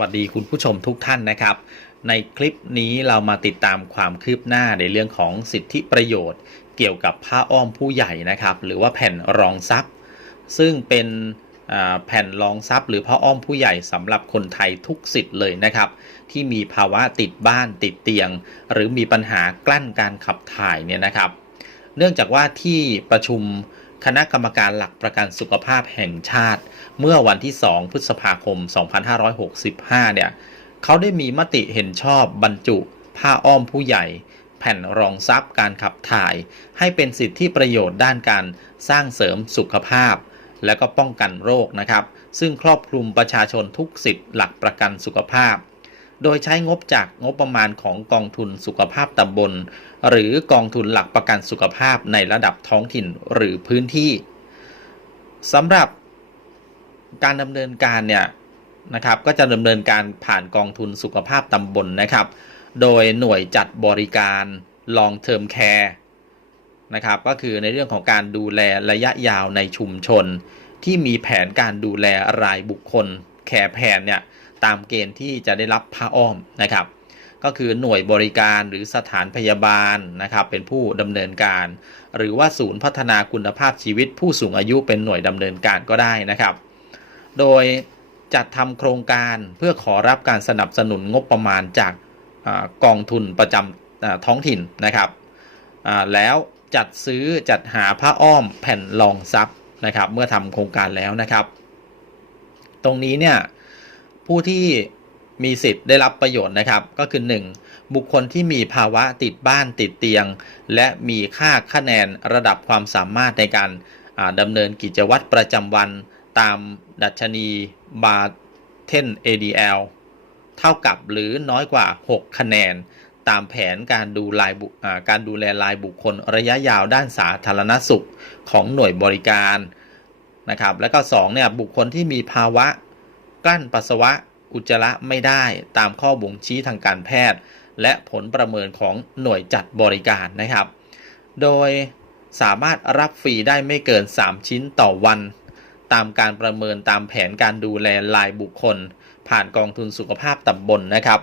วัสดีคุณผู้ชมทุกท่านนะครับ ในคลิปนี้เรามาติดตามความคืบหน้าในเรื่องของสิทธิประโยชน์ เกี่ยวกับผ้าอ้อมผู้ใหญ่นะครับ หรือว่าแผ่นรองซับซึ่งเป็นแผ่นรองซับหรือผ้าอ้อมผู้ใหญ่สำหรับคนไทยทุกสิทธิ์เลยนะครับ ที่มีภาวะติดบ้านติดเตียง หรือมีปัญหากลั้นการขับถ่ายเนี่ยนะครับ เนื่องจากว่าที่ประชุม คณะกรรมการหลักประกันสุขภาพแห่งชาติ เมื่อวันที่ 2 พฤษภาคม 2565 เนี่ยเขาได้มีมติเห็นชอบบรรจุผ้าอ้อมผู้ใหญ่ แผ่นรองซับการขับถ่าย ให้เป็นสิทธิประโยชน์ด้านการสร้างเสริมสุขภาพ และก็ป้องกันโรคนะครับ ซึ่งครอบคลุมประชาชนทุกสิทธิ์หลักประกันสุขภาพ โดยใช้งบจากงบประมาณของกองทุนสุขภาพตำบล หรือกองทุนหลักประกันสุขภาพในระดับท้องถิ่นหรือพื้นที่สำหรับการดำเนินการเนี่ยนะครับก็จะดำเนินการผ่านกองทุนสุขภาพตำบลนะครับ โดยหน่วยจัดบริการ long term care นะครับก็คือในเรื่องของการดูแลระยะยาวในชุมชน ที่มีแผนการดูแลรายบุคคลแคร์แผนเนี่ย ตามเกณฑ์ที่จะได้รับผ้าอ้อมนะครับ ก็คือหน่วยบริการหรือสถานพยาบาลนะครับ เป็นผู้ดำเนินการ หรือว่าศูนย์พัฒนาคุณภาพชีวิต ผู้สูงอายุเป็นหน่วยดำเนินการก็ได้นะครับ โดยจัดทำโครงการเพื่อขอรับการสนับสนุนงบประมาณจากอกองทุนประจำอ่าท้องถิ่นนะครับแล้วจัดซื้อจัดหาผ้าอ้อมแผ่นรองซับนะครับ เมื่อทำโครงการแล้วนะครับ ตรงนี้เนี่ย ผู้ที่มีสิทธิ์ได้รับประโยชน์นะครับ ก็คือ 1. บุคคลที่มีภาวะติดบ้านติดเตียง และมีค่าคะแนนระดับความสามารถในการดำเนินกิจวัตรประจำวันตามดัชนีบาร์เทน ADL เท่ากับหรือน้อยกว่า 6 คะแนน ตามแผนการดูรายการดูแลรายบุคคลระยะยาวด้านสาธารณสุขของหน่วยบริการนะครับ แล้วก็2เนี่ยบุคคลที่มีภาวะ กลั้นปัสสาวะอุจจาระไม่ได้ตามข้อบ่งชี้ทางการแพทย์ และผลประเมินของหน่วยจัดบริการนะครับ โดยสามารถรับฟรีได้ไม่เกิน 3 ชิ้นต่อวัน ตามการประเมินตามแผนการดูแลรายบุคคล ผ่านกองทุนสุขภาพตำบลนะครับ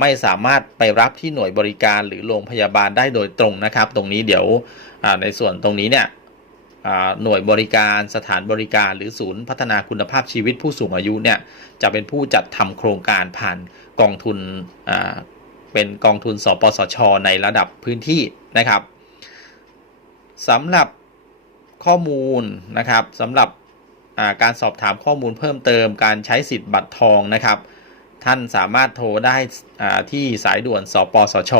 ไม่สามารถไปรับที่หน่วยบริการหรือโรงพยาบาลได้โดยตรงนะครับ ตรงนี้เดี๋ยวในส่วนตรงนี้เนี่ย หน่วยบริการสถานบริการหรือศูนย์พัฒนาคุณภาพชีวิตผู้สูงอายุเนี่ยจะเป็นผู้จัดทำโครงการผ่านกองทุนเป็นกองทุนสปสช ในระดับพื้นที่นะครับสำหรับข้อมูลนะครับสำหรับการสอบถามข้อมูลเพิ่มเติมการใช้สิทธิ์บัตรทองนะครับ ท่านสามารถโทรได้ที่สายด่วน สปสช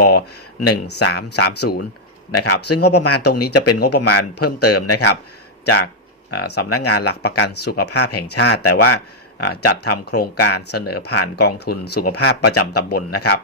1330 นะครับ ซึ่งงบประมาณตรงนี้จะเป็นงบประมาณเพิ่มเติมนะครับ จากสำนักงานหลักประกันสุขภาพแห่งชาติ แต่ว่าอ่าจัดทำโครงการเสนอผ่านกองทุนสุขภาพประจำตำบลนะครับ